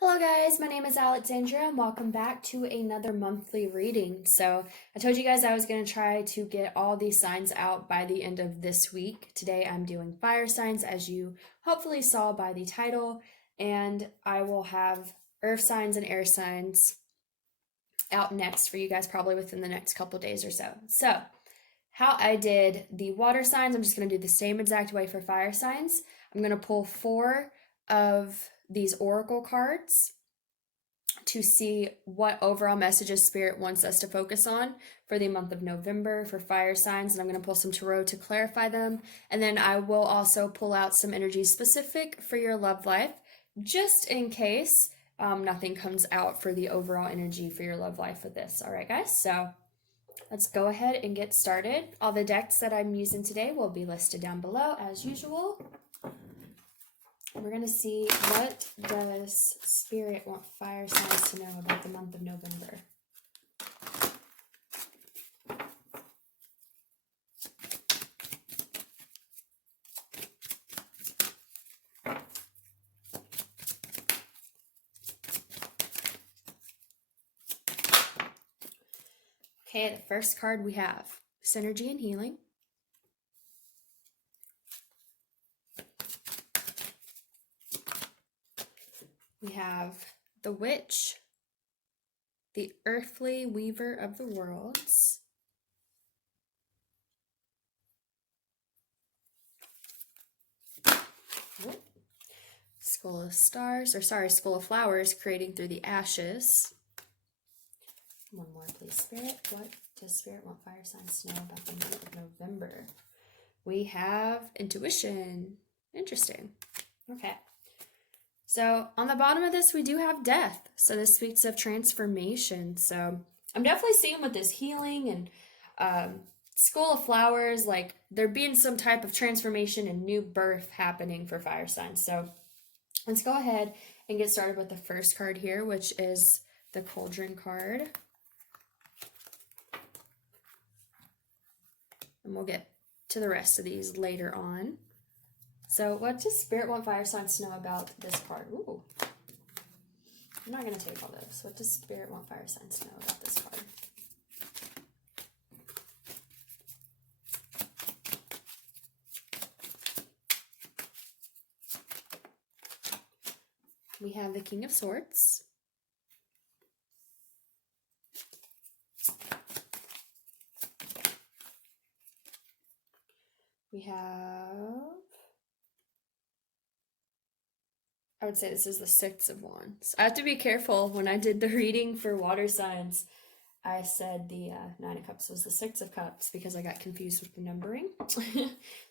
Hello guys, my name is Alexandra and welcome back to another monthly reading. So I told you guys I was going to try to get all these signs out by the end of this week. Today I'm doing fire signs, as you hopefully saw by the title, and I will have earth signs and air signs out next for you guys probably within the next couple days or so. So how I did the water signs, I'm just going to do the same exact way for fire signs. I'm going to pull 4 of these oracle cards to see what overall messages Spirit wants us to focus on for the month of November for fire signs. And I'm going to pull some tarot to clarify them. And then I will also pull out some energy specific for your love life, just in case nothing comes out for the overall energy for your love life with this. All right, guys. So let's go ahead and get started. All the decks that I'm using today will be listed down below as usual. We're going to see, what does Spirit want fire signs to know about the month of November? Okay, the first card we have Synergy and Healing. We have the Witch, the Earthly Weaver of the Worlds. Skull of Stars, or sorry, Skull of Flowers, creating through the ashes. One more, please, Spirit. What does Spirit want fire signs to know about the month of November? We have Intuition. Interesting. Okay. So on the bottom of this, we do have Death. So this speaks of transformation. So I'm definitely seeing with this healing and Skull of Flowers, like there being some type of transformation and new birth happening for fire signs. So let's go ahead and get started with the first card here, which is the Cauldron card. And we'll get to the rest of these later on. So what does Spirit want fire signs to know about this card? Ooh. I'm not going to take all those. What does Spirit want fire signs to know about this card? We have the King of Swords. We have, I would say this is the Six of Wands. I have to be careful. When I did the reading for water signs, I said the Nine of Cups was the Six of Cups because I got confused with the numbering.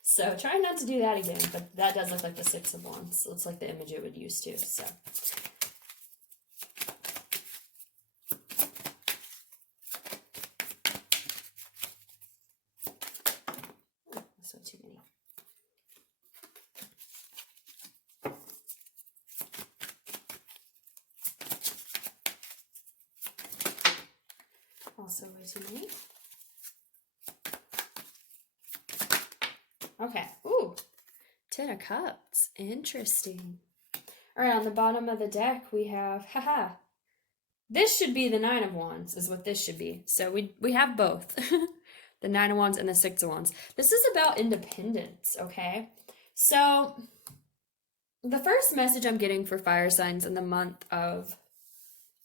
So try not to do that again, but that does look like the Six of Wands. It looks like the image it would use too. So so too many. Also way too many. Okay. Ooh. 10 of Cups. Interesting. All right, on the bottom of the deck, we have, haha. This should be the Nine of Wands, is what this should be. So we have both. The Nine of Wands and the Six of Wands. This is about independence, okay? So the first message I'm getting for fire signs in the month of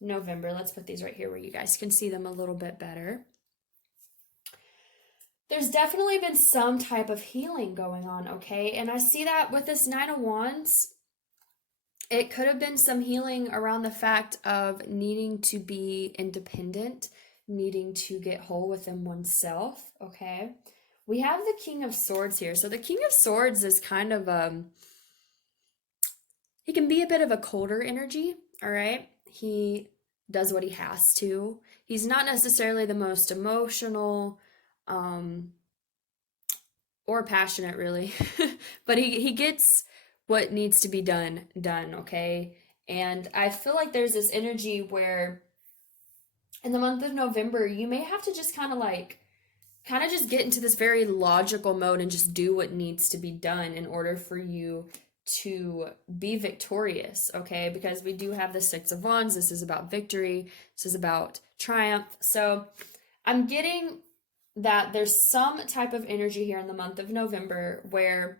November, let's put these right here where you guys can see them a little bit better. There's definitely been some type of healing going on, okay? And I see that with this Nine of Wands. It could have been some healing around the fact of needing to be independent, needing to get whole within oneself, okay? We have the King of Swords here. So the King of Swords is kind of, he can be a bit of a colder energy, all right? He does what he has to. He's not necessarily the most emotional, or passionate really, but he gets what needs to be done, okay? And I feel like there's this energy where in the month of November, you may have to just kind of just get into this very logical mode and just do what needs to be done in order for you to be victorious, okay? Because we do have the Six of Wands. This is about victory. This is about triumph. So I'm getting that there's some type of energy here in the month of November where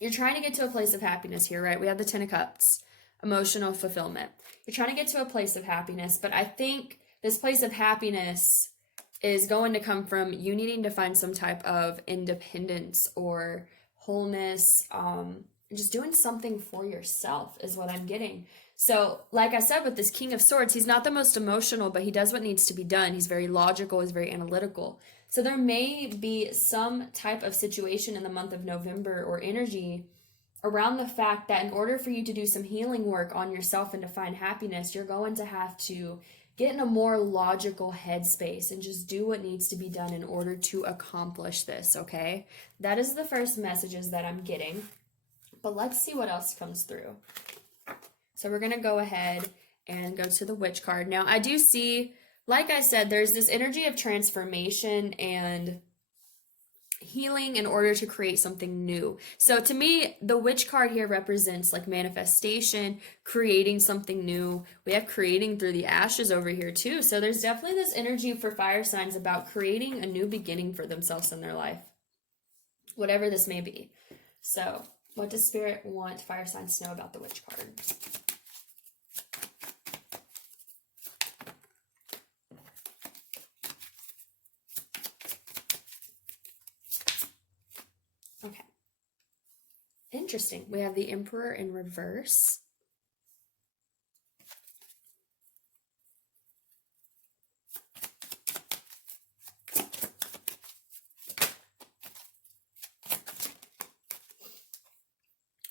you're trying to get to a place of happiness here, right? We have the Ten of Cups, emotional fulfillment. You're trying to get to a place of happiness, but I think this place of happiness is going to come from you needing to find some type of independence or wholeness, just doing something for yourself is what I'm getting. So, like I said, with this King of Swords, he's not the most emotional, but he does what needs to be done. He's very logical, he's very analytical. So there may be some type of situation in the month of November or energy around the fact that in order for you to do some healing work on yourself and to find happiness, you're going to have to get in a more logical headspace and just do what needs to be done in order to accomplish this, okay? That is the first messages that I'm getting. But let's see what else comes through. So we're going to go ahead and go to the Witch card. Now, I do see, like I said, there's this energy of transformation and healing in order to create something new. So to me, the Witch card here represents like manifestation, creating something new. We have creating through the ashes over here too. So there's definitely this energy for fire signs about creating a new beginning for themselves in their life, whatever this may be. So what does Spirit want fire signs to know about the Witch card? Okay. Interesting. We have the Emperor in reverse.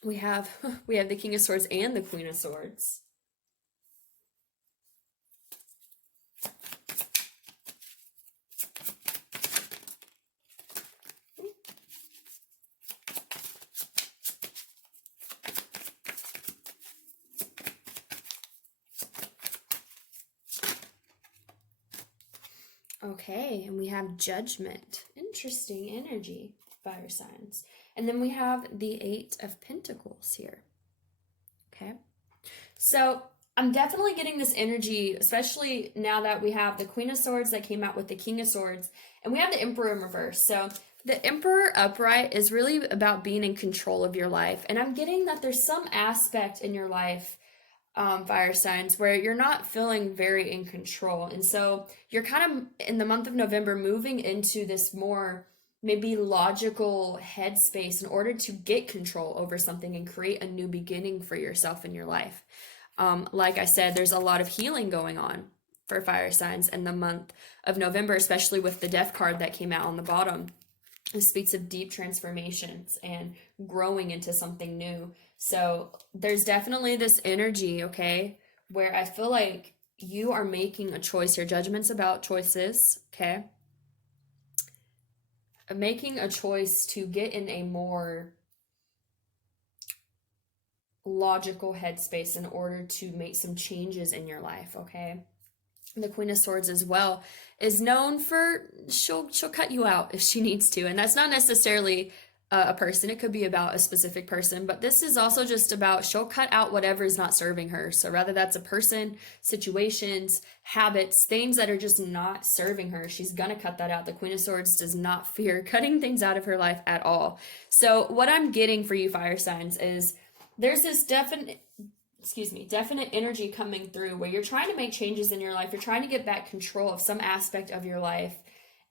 We have the King of Swords and the Queen of Swords. Okay, and we have Judgment. Interesting energy, fire signs. And then we have the Eight of Pentacles here. Okay, so I'm definitely getting this energy, especially now that we have the Queen of Swords that came out with the King of Swords, and we have the Emperor in reverse. So the Emperor upright is really about being in control of your life. And I'm getting that there's some aspect in your life, fire signs, where you're not feeling very in control. And so you're kind of in the month of November moving into this more maybe logical headspace in order to get control over something and create a new beginning for yourself in your life. Like I said, there's a lot of healing going on for fire signs in the month of November, especially with the Death card that came out on the bottom. It speaks of deep transformations and growing into something new. So there's definitely this energy, okay, where I feel like you are making a choice. Your Judgment's about choices, okay? Making a choice to get in a more logical headspace in order to make some changes in your life, okay? The Queen of Swords as well is known for she'll cut you out if she needs to, and that's not necessarily a person. It could be about a specific person, but this is also just about she'll cut out whatever is not serving her. So rather that's a person, situations, habits, things that are just not serving her, she's gonna cut that out. The Queen of Swords does not fear cutting things out of her life at all. So what I'm getting for you fire signs is there's this definite energy coming through where you're trying to make changes in your life. You're trying to get back control of some aspect of your life,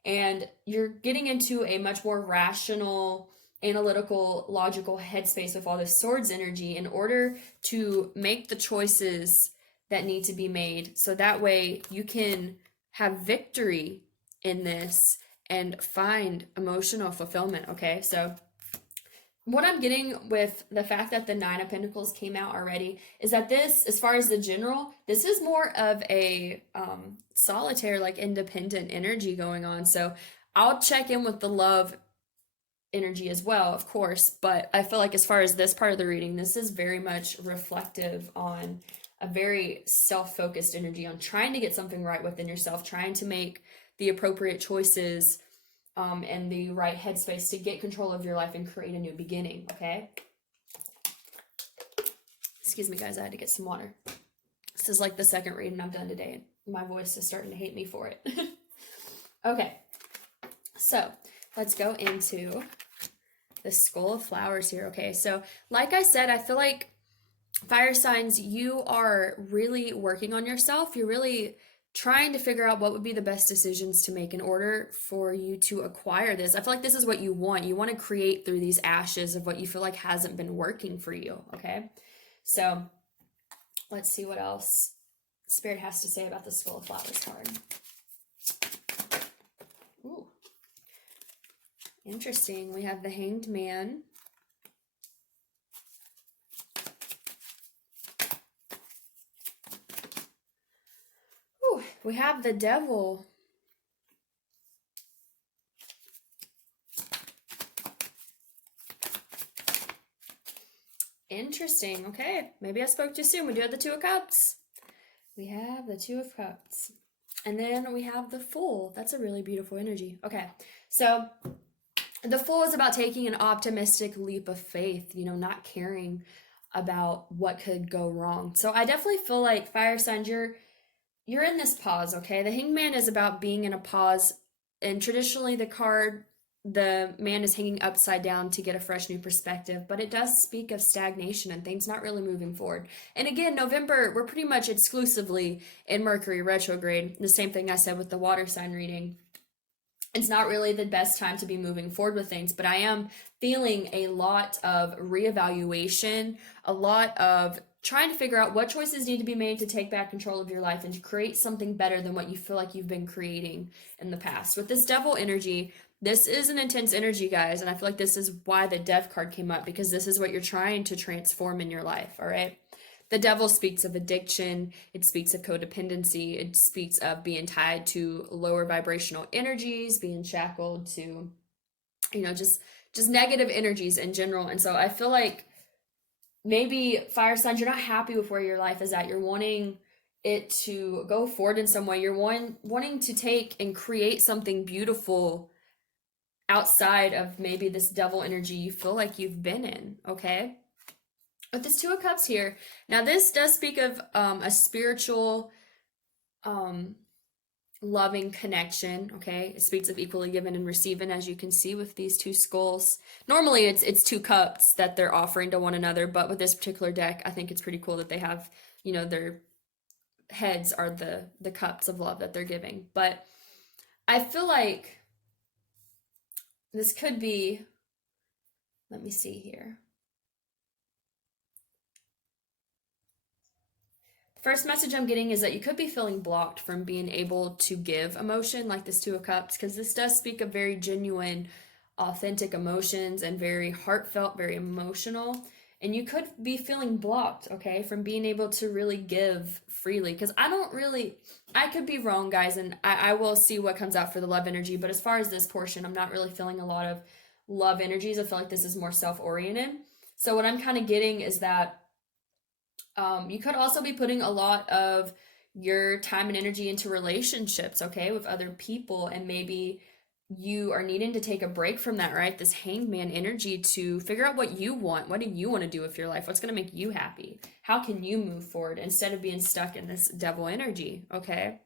and you're getting into a much more rational, analytical, logical headspace with all this swords energy in order to make the choices that need to be made. So that way you can have victory in this and find emotional fulfillment. Okay, so what I'm getting with the fact that the Nine of Pentacles came out already is that this, as far as the general, this is more of a solitaire, like independent energy going on. So I'll check in with the love energy as well, of course, but I feel like as far as this part of the reading, this is very much reflective on a very self-focused energy on trying to get something right within yourself, trying to make the appropriate choices and the right headspace to get control of your life and create a new beginning, okay? Excuse me, guys, I had to get some water. This is like the second reading I've done today, and my voice is starting to hate me for it. Okay, so let's go into the Skull of Flowers here. Okay, so like I said, I feel like fire signs, you are really working on yourself. You're really trying to figure out what would be the best decisions to make in order for you to acquire this. I feel like this is what you want. You want to create through these ashes of what you feel like hasn't been working for you, okay? So let's see what else Spirit has to say about the Skull of Flowers card. Ooh. Interesting. We have the Hanged Man. Ooh, we have the Devil. Interesting. Okay, maybe I spoke too soon. We do have the Two of Cups. We have the Two of Cups. And then we have the Fool. That's a really beautiful energy. Okay, so the Fool is about taking an optimistic leap of faith, you know, not caring about what could go wrong. So I definitely feel like fire signs, you're in this pause, okay? The Hanged Man is about being in a pause, and traditionally the man is hanging upside down to get a fresh new perspective, but it does speak of stagnation and things not really moving forward. And again, November, we're pretty much exclusively in Mercury retrograde. The same thing I said with the water sign reading. It's not really the best time to be moving forward with things, but I am feeling a lot of reevaluation, a lot of trying to figure out what choices need to be made to take back control of your life and to create something better than what you feel like you've been creating in the past. With this Devil energy, this is an intense energy, guys, and I feel like this is why the Death card came up, because this is what you're trying to transform in your life, all right? The Devil speaks of addiction, it speaks of codependency, it speaks of being tied to lower vibrational energies, being shackled to, you know, just negative energies in general. And so I feel like maybe fire signs, you're not happy with where your life is at. You're wanting it to go forward in some way. You're wanting to take and create something beautiful outside of maybe this Devil energy you feel like you've been in, okay? With this Two of Cups here, now this does speak of a spiritual, loving connection, okay? It speaks of equally given and receiving, as you can see with these two skulls. Normally it's two cups that they're offering to one another, but with this particular deck, I think it's pretty cool that they have, you know, their heads are the cups of love that they're giving. But I feel like this could be, let me see here. The first message I'm getting is that you could be feeling blocked from being able to give emotion like this Two of Cups, because this does speak of very genuine, authentic emotions and very heartfelt, very emotional. And you could be feeling blocked, okay, from being able to really give freely. Because I could be wrong, guys, and I will see what comes out for the love energy. But as far as this portion, I'm not really feeling a lot of love energies. I feel like this is more self-oriented. So what I'm kind of getting is that you could also be putting a lot of your time and energy into relationships, okay, with other people, and maybe you are needing to take a break from that, right? This Hanged Man energy to figure out what you want. What do you want to do with your life? What's going to make you happy? How can you move forward instead of being stuck in this Devil energy, okay?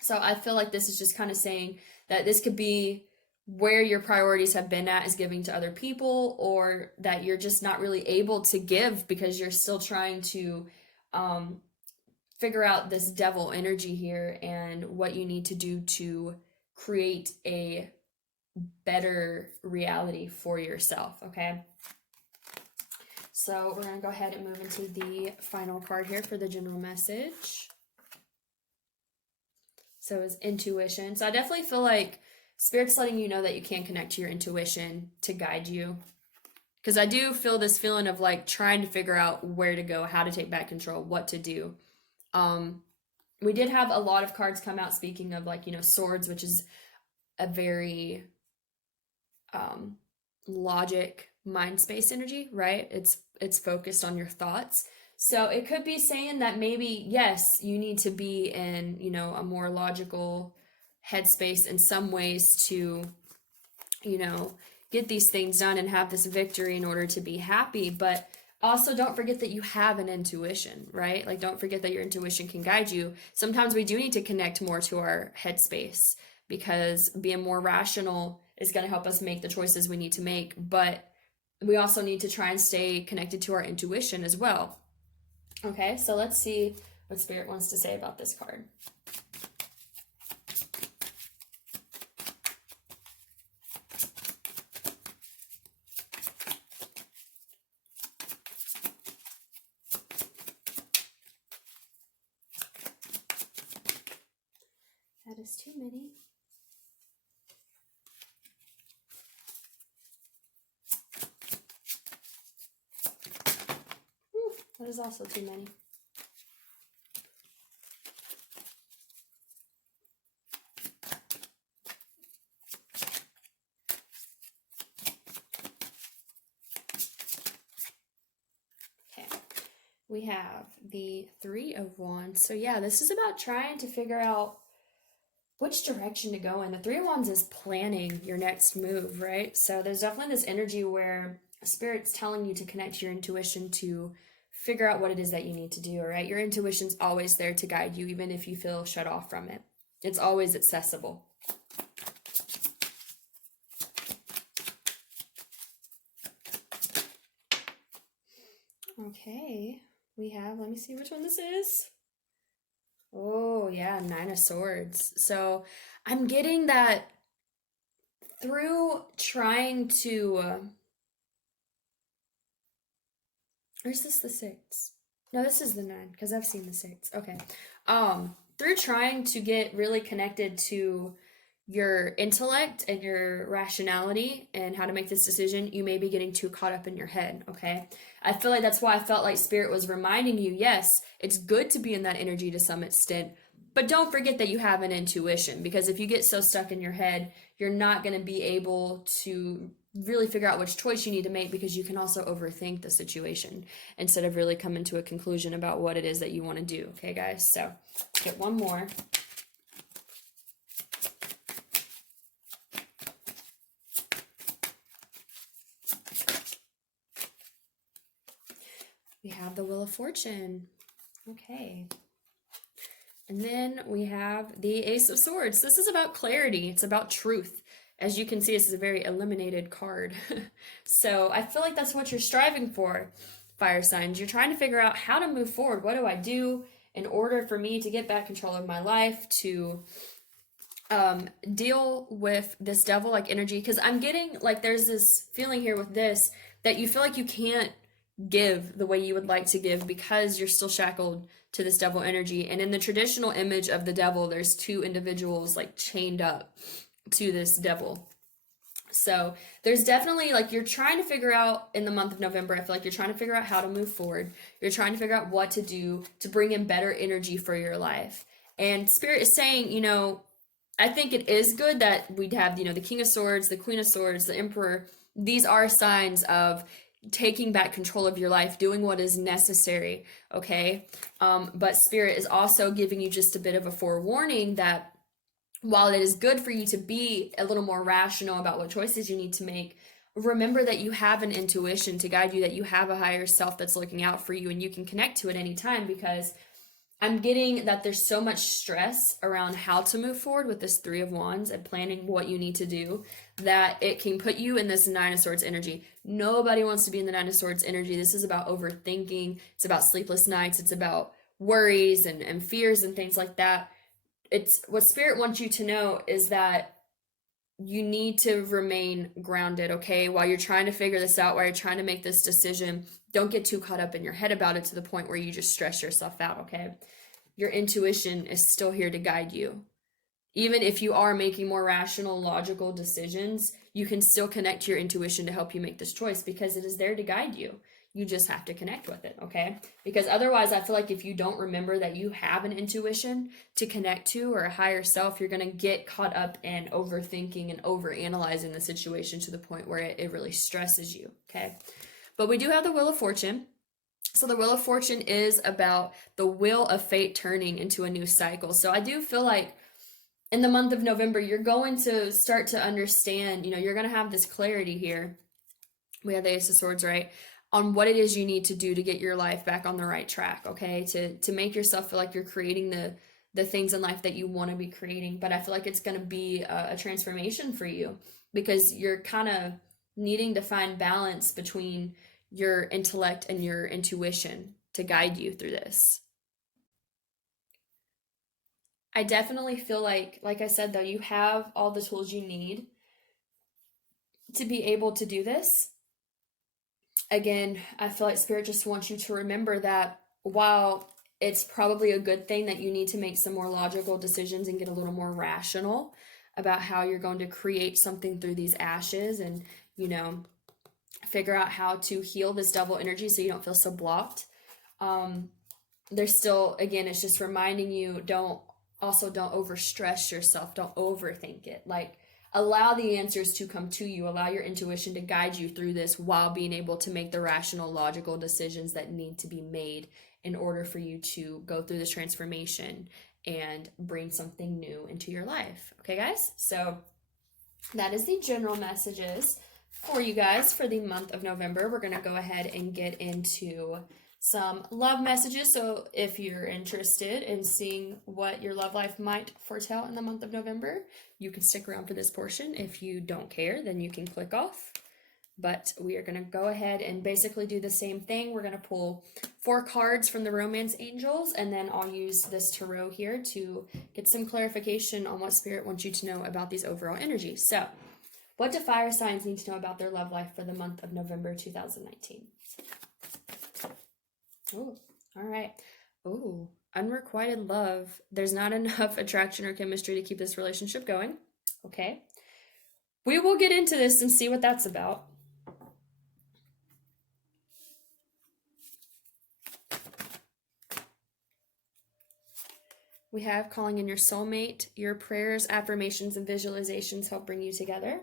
So I feel like this is just kind of saying that this could be where your priorities have been at is giving to other people, or that you're just not really able to give because you're still trying to figure out this Devil energy here and what you need to do to create a better reality for yourself, okay? So we're going to go ahead and move into the final card here for the general message. So it's intuition. So I definitely feel like Spirit's letting you know that you can connect to your intuition to guide you. Because I do feel this feeling of like trying to figure out where to go, how to take back control, what to do. We did have a lot of cards come out speaking of like, you know, swords, which is a very logic mind space energy, right? It's focused on your thoughts. So it could be saying that maybe, yes, you need to be in, you know, a more logical headspace in some ways to, you know, get these things done and have this victory in order to be happy. But also don't forget that you have an intuition, right? Like, don't forget that your intuition can guide you. Sometimes we do need to connect more to our headspace because being more rational is going to help us make the choices we need to make. But we also need to try and stay connected to our intuition as well. Okay, so let's see what Spirit wants to say about this card. That is too many. That is also too many. Okay, we have the Three of Wands. So yeah, this is about trying to figure out which direction to go in. The Three of Wands is planning your next move, right? So there's definitely this energy where Spirit's telling you to connect your intuition to figure out what it is that you need to do, all right? Your intuition's always there to guide you, even if you feel shut off from it. It's always accessible. Okay, we have, let me see which one this is. Oh, yeah, Nine of Swords. So I'm getting that through trying to, or is this the six? No, this is the nine, because I've seen the six. Okay. Through trying to get really connected to your intellect and your rationality and how to make this decision, you may be getting too caught up in your head, okay? I feel like that's why I felt like Spirit was reminding you, yes, it's good to be in that energy to some extent, but don't forget that you have an intuition, because if you get so stuck in your head, you're not going to be able to really figure out which choice you need to make, because you can also overthink the situation instead of really coming to a conclusion about what it is that you want to do. Okay, guys? So let's get one more. We have the Wheel of Fortune. Okay. And then we have the Ace of Swords. This is about clarity. It's about truth. As you can see, this is a very eliminated card. So I feel like that's what you're striving for, fire signs. You're trying to figure out how to move forward. What do I do in order for me to get back control of my life, to deal with this devil-like energy? Because I'm getting, like, there's this feeling here with this, that you feel like you can't give the way you would like to give because you're still shackled to this devil energy. And in the traditional image of the devil, there's two individuals like chained up to this devil. So there's definitely, like, you're trying to figure out in the month of November, I feel like you're trying to figure out how to move forward. You're trying to figure out what to do to bring in better energy for your life. And Spirit is saying, you know, I think it is good that we'd have, you know, the King of Swords, the Queen of Swords, the Emperor. These are signs of taking back control of your life, doing what is necessary, okay? But Spirit is also giving you just a bit of a forewarning that while it is good for you to be a little more rational about what choices you need to make, remember that you have an intuition to guide you, that you have a higher self that's looking out for you, and you can connect to it anytime, because I'm getting that there's so much stress around how to move forward with this Three of Wands and planning what you need to do, that it can put you in this Nine of Swords energy. Nobody wants to be in the Nine of Swords energy. This is about overthinking. It's about sleepless nights. It's about worries and fears and things like that. It's what Spirit wants you to know is that you need to remain grounded, okay? While you're trying to figure this out, while you're trying to make this decision, don't get too caught up in your head about it to the point where you just stress yourself out, okay? Your intuition is still here to guide you. Even if you are making more rational, logical decisions, you can still connect to your intuition to help you make this choice, because it is there to guide you. You just have to connect with it, okay? Because otherwise, I feel like if you don't remember that you have an intuition to connect to, or a higher self, you're going to get caught up in overthinking and overanalyzing the situation to the point where it really stresses you, okay? But we do have the Wheel of Fortune. So the Wheel of Fortune is about the wheel of fate turning into a new cycle. So I do feel like in the month of November, you're going to start to understand, you know, you're going to have this clarity here. We have the Ace of Swords, right? on what it is you need to do to get your life back on the right track, okay? To make yourself feel like you're creating the things in life that you want to be creating. But I feel like it's going to be a transformation for you because you're kind of needing to find balance between your intellect and your intuition to guide you through this. I definitely feel like I said though, you have all the tools you need to be able to do this. Again, I feel like Spirit just wants you to remember that while it's probably a good thing that you need to make some more logical decisions and get a little more rational about how you're going to create something through these ashes and, you know, figure out how to heal this double energy so you don't feel so blocked. There's still, again, it's just reminding you, don't overstress yourself. Don't overthink it. Like, allow the answers to come to you. Allow your intuition to guide you through this while being able to make the rational, logical decisions that need to be made in order for you to go through this transformation and bring something new into your life. Okay, guys? So that is the general messages for you guys for the month of November. We're going to go ahead and get into some love messages. So if you're interested in seeing what your love life might foretell in the month of November, you can stick around for this portion. If you don't care, then you can click off. But we are going to go ahead and basically do the same thing. We're going to pull 4 cards from the Romance Angels, and then I'll use this tarot here to get some clarification on what Spirit wants you to know about these overall energies. So, what do fire signs need to know about their love life for the month of November 2019? Oh, all right. Oh, unrequited love. There's not enough attraction or chemistry to keep this relationship going. Okay. We will get into this and see what that's about. We have calling in your soulmate. Your prayers, affirmations, and visualizations help bring you together.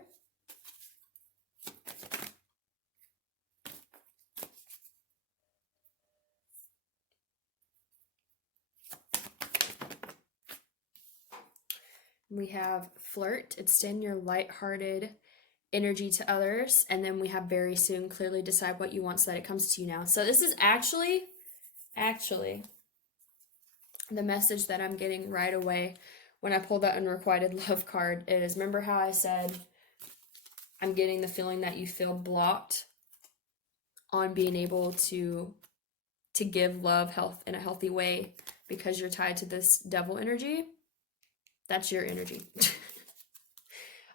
We have flirt, extend your lighthearted energy to others. And then we have very soon, clearly decide what you want so that it comes to you now. So this is actually the message that I'm getting right away when I pull that unrequited love card is, remember how I said I'm getting the feeling that you feel blocked on being able to give love, health in a healthy way because you're tied to this devil energy? That's your energy.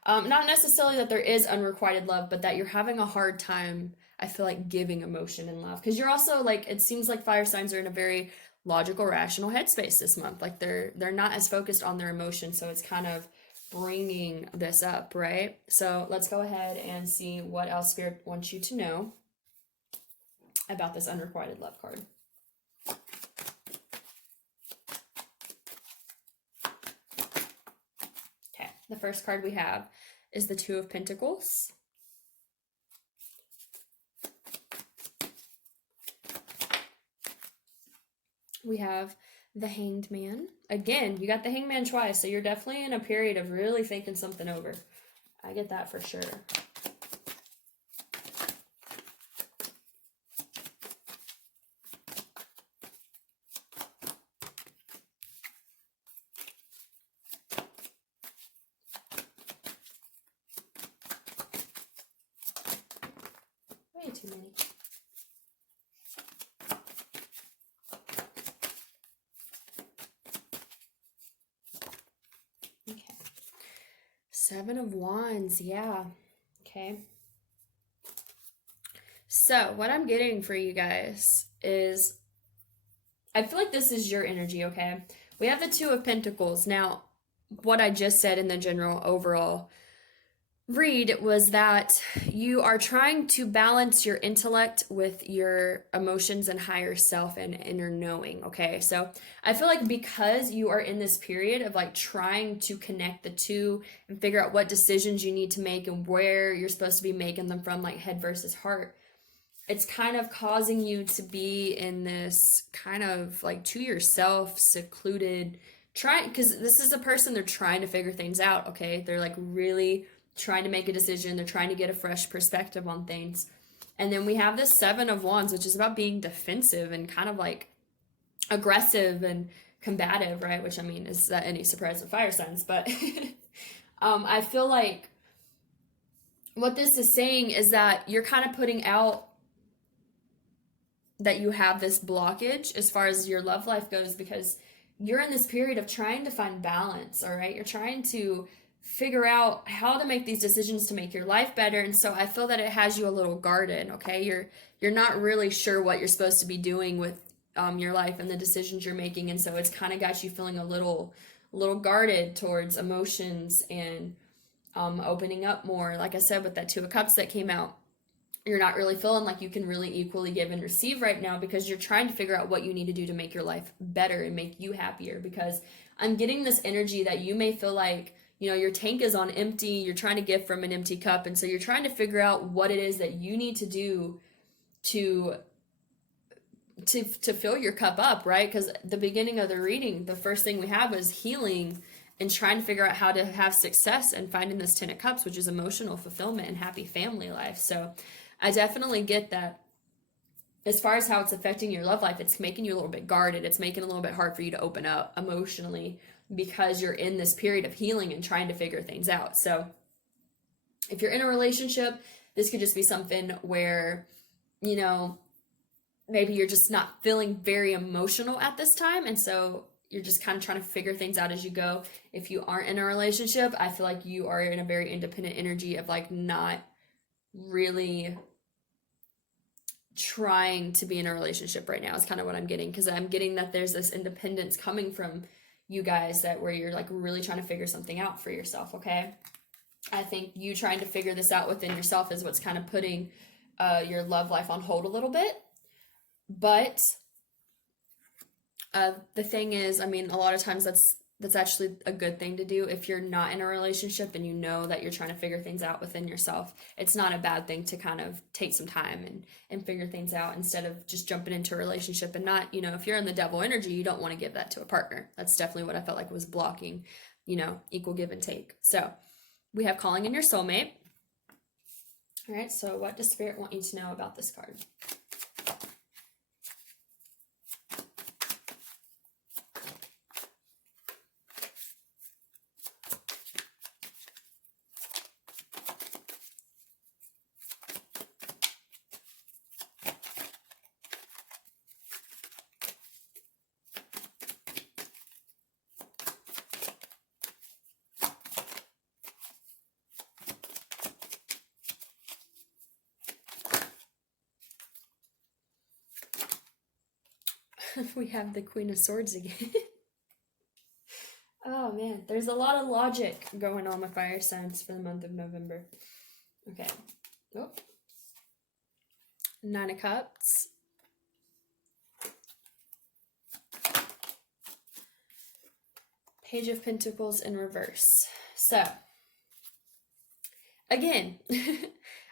Not necessarily that there is unrequited love, but that you're having a hard time, I feel like, giving emotion and love. Because you're also, like, it seems like fire signs are in a very logical, rational headspace this month. Like, they're not as focused on their emotions, so it's kind of bringing this up, right? So let's go ahead and see what else Spirit wants you to know about this unrequited love card. The first card we have is the Two of Pentacles. We have the Hanged Man. Again, you got the Hanged Man twice, so you're definitely in a period of really thinking something over. I get that for sure. Way too many. Okay. 7 of Wands, yeah. Okay. So, what I'm getting for you guys is, I feel like this is your energy, okay? We have the Two of Pentacles. Now, what I just said in the general overall read was that you are trying to balance your intellect with your emotions and higher self and inner knowing, okay? So I feel like because you are in this period of like trying to connect the two and figure out what decisions you need to make and where you're supposed to be making them from, like head versus heart, it's kind of causing you to be in this kind of like to yourself, secluded, because this is a person, they're trying to figure things out, okay? They're like really trying to make a decision. They're trying to get a fresh perspective on things. And then we have this Seven of Wands, which is about being defensive and kind of like aggressive and combative, right? Which, I mean, is that any surprise with fire signs? But I feel like what this is saying is that you're kind of putting out that you have this blockage as far as your love life goes, because you're in this period of trying to find balance, all right? You're trying to figure out how to make these decisions to make your life better. And so I feel that it has you a little guarded, okay? You're not really sure what you're supposed to be doing with your life and the decisions you're making. And so it's kind of got you feeling a little guarded towards emotions and opening up more. Like I said, with that Two of Cups that came out, you're not really feeling like you can really equally give and receive right now, because you're trying to figure out what you need to do to make your life better and make you happier. Because I'm getting this energy that you may feel like, you know, your tank is on empty, you're trying to give from an empty cup, and so you're trying to figure out what it is that you need to do to fill your cup up, right? Because the beginning of the reading, the first thing we have was healing and trying to figure out how to have success and finding this Ten of Cups, which is emotional fulfillment and happy family life. So I definitely get that. As far as how it's affecting your love life, it's making you a little bit guarded. It's making it a little bit hard for you to open up emotionally, because you're in this period of healing and trying to figure things out. So if you're in a relationship, this could just be something where, you know, maybe you're just not feeling very emotional at this time, and so you're just kind of trying to figure things out as you go. If you aren't in a relationship, I feel like you are in a very independent energy of like not really trying to be in a relationship right now is kind of what I'm getting, because I'm getting that there's this independence coming from you guys, that where you're like really trying to figure something out for yourself, okay? I think you trying to figure this out within yourself is what's kind of putting your love life on hold a little bit. But the thing is, I mean, a lot of times that's actually a good thing to do if you're not in a relationship and you know that you're trying to figure things out within yourself. It's not a bad thing to kind of take some time and figure things out instead of just jumping into a relationship. And not, you know, if you're in the devil energy, you don't want to give that to a partner. That's definitely what I felt like was blocking, you know, equal give and take. So we have calling in your soulmate. All right, so what does Spirit want you to know about this card? We have the Queen of Swords again. Oh man, there's a lot of logic going on with fire signs for the month of November. Okay. Oh. Nine of Cups. Page of Pentacles in reverse. So, again,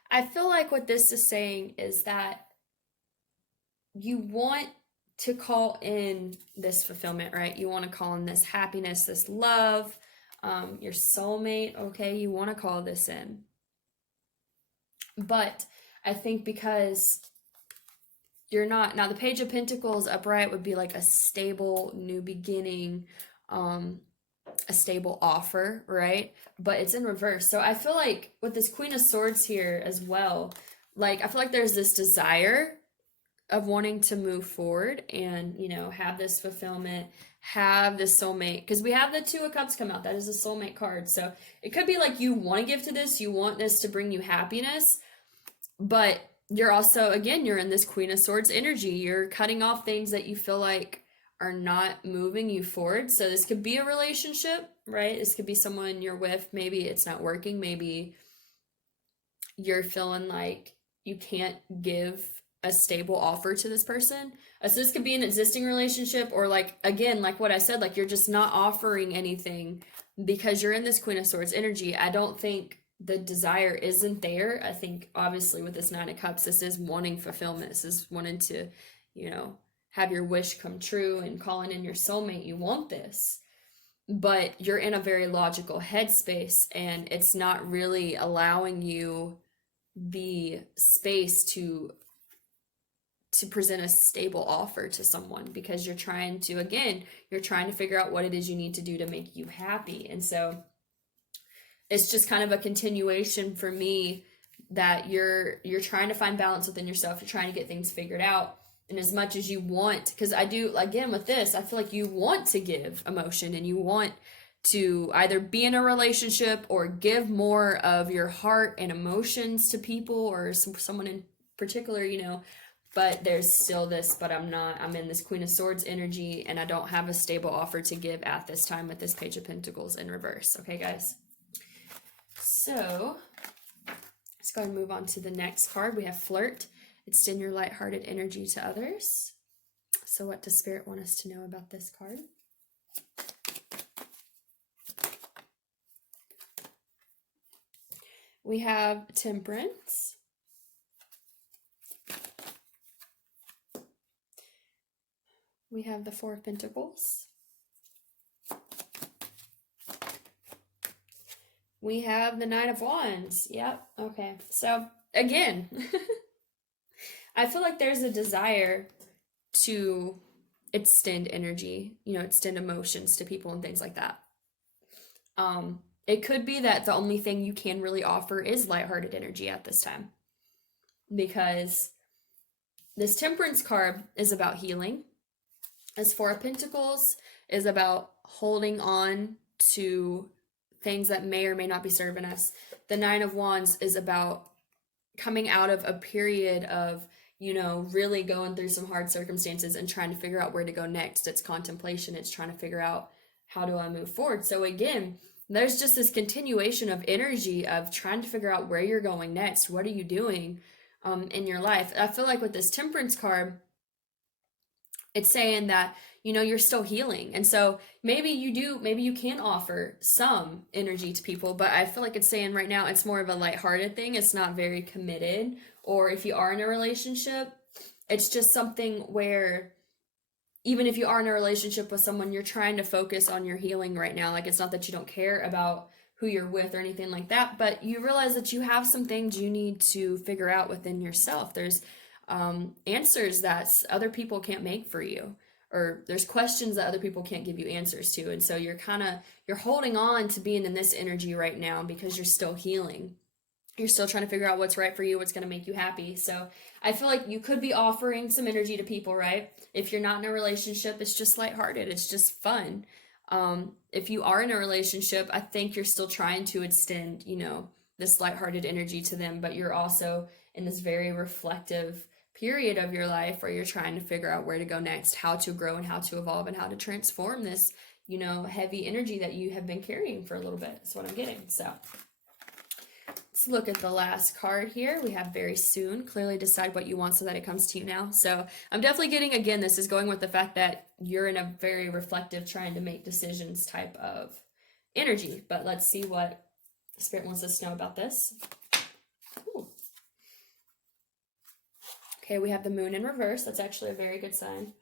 I feel like what this is saying is that you want to call in this fulfillment, right? You want to call in this happiness, this love, your soulmate, okay? You want to call this in. But I think because you're not, now the Page of Pentacles upright would be like a stable new beginning, a stable offer, right? But it's in reverse. So I feel like with this Queen of Swords here as well, like I feel like there's this desire of wanting to move forward and, you know, have this fulfillment, have this soulmate, because we have the Two of Cups come out. That is a soulmate card. So it could be like you want to give to this, you want this to bring you happiness, but you're also, again, you're in this Queen of Swords energy. You're cutting off things that you feel like are not moving you forward. So this could be a relationship, right? This could be someone you're with. Maybe it's not working. Maybe you're feeling like you can't give a stable offer to this person. So this could be an existing relationship, or like, again, like what I said, like you're just not offering anything because you're in this Queen of Swords energy. I don't think the desire isn't there. I think obviously with this Nine of Cups, this is wanting fulfillment. This is wanting to, you know, have your wish come true and calling in your soulmate. You want this, but you're in a very logical headspace and it's not really allowing you the space to present a stable offer to someone, because you're trying to figure out what it is you need to do to make you happy. And so it's just kind of a continuation for me that you're trying to find balance within yourself. You're trying to get things figured out. And as much as you want, because I do, again, with this, I feel like you want to give emotion and you want to either be in a relationship or give more of your heart and emotions to people or someone in particular, but there's still this, but I'm in this Queen of Swords energy and I don't have a stable offer to give at this time with this Page of Pentacles in reverse. Okay, guys? So let's go ahead and move on to the next card. We have Flirt. Extend your lighthearted energy to others. So what does Spirit want us to know about this card? We have Temperance. We have the Four of Pentacles. We have the Nine of Wands. Yep. Okay. So again, I feel like there's a desire to extend energy, extend emotions to people and things like that. It could be that the only thing you can really offer is lighthearted energy at this time, because this Temperance card is about healing. This Four of Pentacles is about holding on to things that may or may not be serving us. The Nine of Wands is about coming out of a period of, really going through some hard circumstances and trying to figure out where to go next. It's contemplation. It's trying to figure out, how do I move forward? So again, there's just this continuation of energy of trying to figure out where you're going next. What are you doing in your life? I feel like with this Temperance card, it's saying that, you're still healing. And so maybe you can offer some energy to people, but I feel like it's saying right now it's more of a lighthearted thing. It's not very committed. Or if you are in a relationship, it's just something where even if you are in a relationship with someone, you're trying to focus on your healing right now. Like, it's not that you don't care about who you're with or anything like that, but you realize that you have some things you need to figure out within yourself. There's answers that other people can't make for you, or there's questions that other people can't give you answers to. And so you're holding on to being in this energy right now because you're still healing. You're still trying to figure out what's right for you, what's going to make you happy. So I feel like you could be offering some energy to people, right? If you're not in a relationship, it's just lighthearted. It's just fun. If you are in a relationship, I think you're still trying to extend, this lighthearted energy to them, but you're also in this very reflective period of your life where you're trying to figure out where to go next, how to grow and how to evolve and how to transform this, heavy energy that you have been carrying for a little bit. That's what I'm getting. So let's look at the last card here. We have very soon. Clearly decide what you want so that it comes to you now. So I'm definitely getting, again, this is going with the fact that you're in a very reflective, trying to make decisions type of energy. But let's see what Spirit wants us to know about this. Ooh. Okay, we have the Moon in reverse. That's actually a very good sign.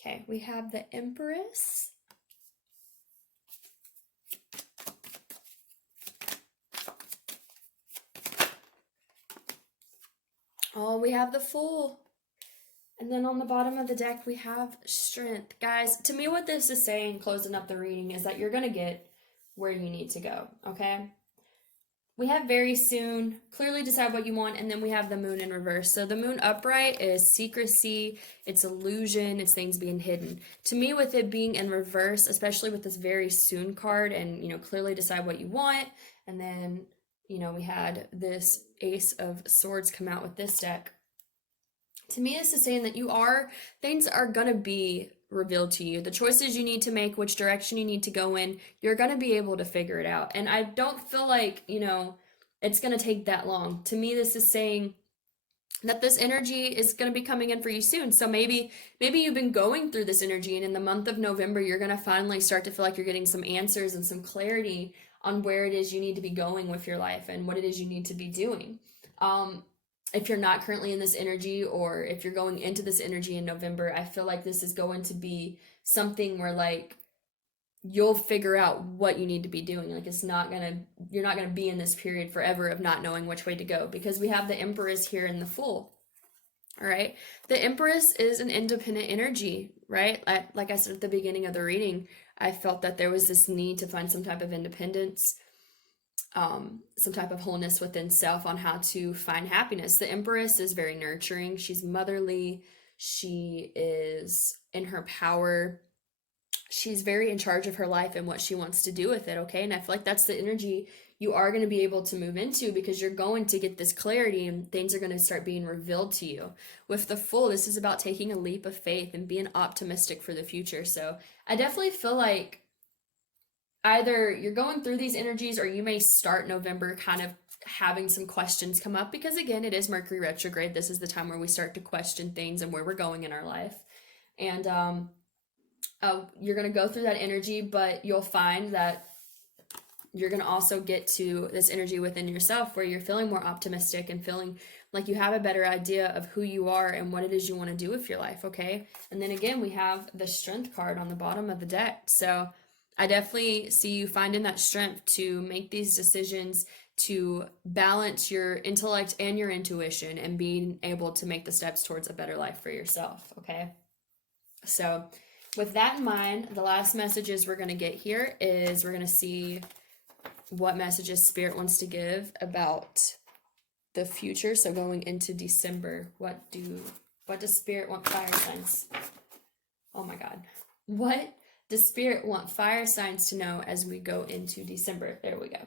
Okay, we have the Empress. Oh, we have the Fool. And then on the bottom of the deck, we have Strength. Guys, to me what this is saying, closing up the reading, is that you're going to get where you need to go, okay? We have very soon, clearly decide what you want, and then we have the Moon in reverse. So the Moon upright is secrecy, it's illusion, it's things being hidden. To me, with it being in reverse, especially with this very soon card, and, clearly decide what you want, and then, we had this Ace of Swords come out with this deck. To me, this is saying that things are going to be revealed to you. The choices you need to make, which direction you need to go in, you're going to be able to figure it out. And I don't feel like, it's going to take that long. To me, this is saying that this energy is going to be coming in for you soon. So maybe you've been going through this energy, and in the month of November, you're going to finally start to feel like you're getting some answers and some clarity on where it is you need to be going with your life and what it is you need to be doing. If you're not currently in this energy, or if you're going into this energy in November, I feel like this is going to be something where like you'll figure out what you need to be doing. Like you're not gonna be in this period forever of not knowing which way to go, because we have the Empress here in the Fool. All right. The Empress is an independent energy, right? Like I said at the beginning of the reading, I felt that there was this need to find some type of independence, some type of wholeness within self on how to find happiness. The Empress is very nurturing. She's motherly. She is in her power. She's very in charge of her life and what she wants to do with it, okay? And I feel like that's the energy you are going to be able to move into, because you're going to get this clarity and things are going to start being revealed to you. With the Fool, this is about taking a leap of faith and being optimistic for the future. So I definitely feel like either you're going through these energies, or you may start November kind of having some questions come up, because again, it is Mercury retrograde. This is the time where we start to question things and where we're going in our life. And you're going to go through that energy, but you'll find that you're going to also get to this energy within yourself where you're feeling more optimistic and feeling like you have a better idea of who you are and what it is you want to do with your life, okay? And then again, we have the Strength card on the bottom of the deck. So I definitely see you finding that strength to make these decisions, to balance your intellect and your intuition, and being able to make the steps towards a better life for yourself, okay? So with that in mind, the last messages we're going to get here is we're going to see what messages Spirit wants to give about the future. So going into December, what does Spirit want fire signs? Oh my God. What does Spirit want fire signs to know as we go into December? There we go.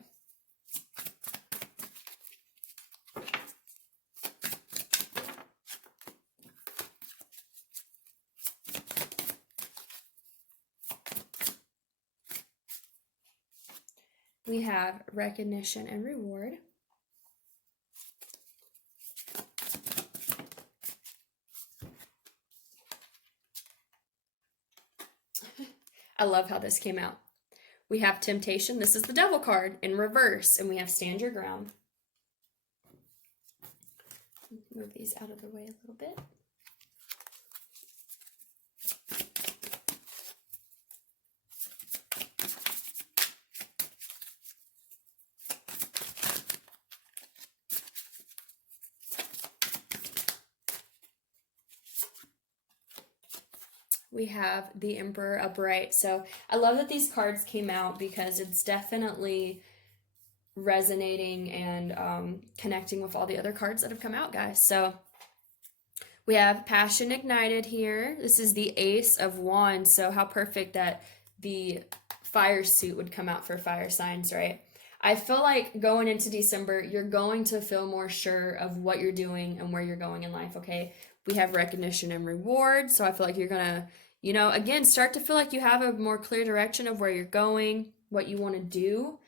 We have recognition and reward. I love how this came out. We have temptation. This is the Devil card in reverse. And we have stand your ground. Move these out of the way a little bit. We have the Emperor upright. So I love that these cards came out, because it's definitely resonating and connecting with all the other cards that have come out, guys. So we have passion ignited here. This is the Ace of Wands. So how perfect that the fire suit would come out for fire signs, right? I feel like going into December, you're going to feel more sure of what you're doing and where you're going in life, okay? We have recognition and reward. So I feel like you're going to, again, start to feel like you have a more clear direction of where you're going, what you want to do.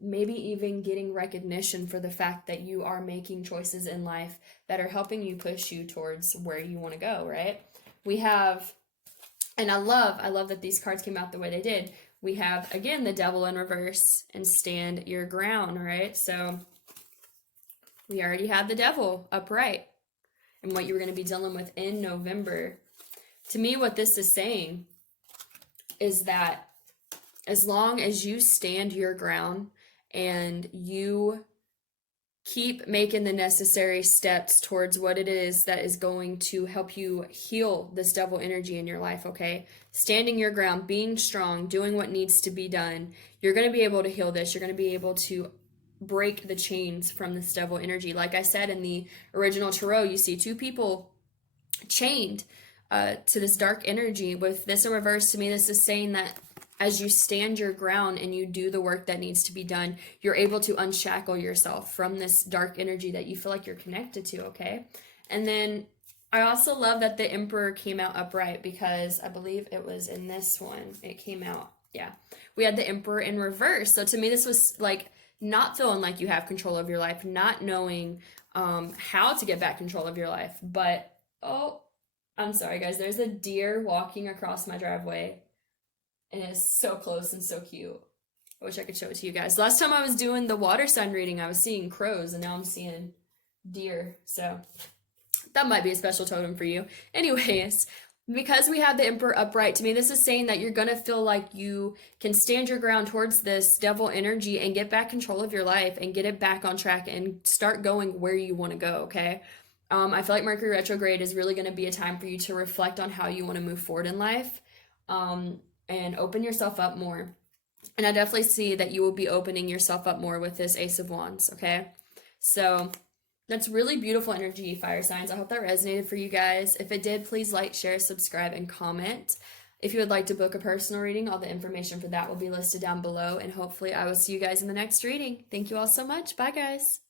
Maybe even getting recognition for the fact that you are making choices in life that are helping you push you towards where you want to go, right? We have, and I love that these cards came out the way they did. We have, again, the Devil in reverse and stand your ground, right? So we already had the Devil upright and what you were going to be dealing with in November. To me, what this is saying is that as long as you stand your ground and you keep making the necessary steps towards what it is that is going to help you heal this devil energy in your life, okay? Standing your ground, being strong, doing what needs to be done, you're going to be able to heal this. You're going to be able to break the chains from this devil energy. Like I said in the original tarot, you see two people chained to this dark energy. With this in reverse, to me, this is saying that as you stand your ground and you do the work that needs to be done, you're able to unshackle yourself from this dark energy that you feel like you're connected to, okay? And then I also love that the Emperor came out upright, because I believe it was in this one. It came out, yeah. We had the Emperor in reverse. So to me, this was like not feeling like you have control of your life, not knowing how to get back control of your life. But, oh, I'm sorry, guys. There's a deer walking across my driveway. And it's so close and so cute. I wish I could show it to you guys. Last time I was doing the water sign reading, I was seeing crows, and now I'm seeing deer. So that might be a special totem for you. Anyways, because we have the Emperor upright, to me, this is saying that you're going to feel like you can stand your ground towards this devil energy and get back control of your life and get it back on track and start going where you want to go, okay? I feel like Mercury retrograde is really going to be a time for you to reflect on how you want to move forward in life, and open yourself up more. And I definitely see that you will be opening yourself up more with this Ace of Wands, okay? So that's really beautiful energy, fire signs. I hope that resonated for you guys. If it did, please like, share, subscribe, and comment. If you would like to book a personal reading, all the information for that will be listed down below. And hopefully I will see you guys in the next reading. Thank you all so much. Bye, guys.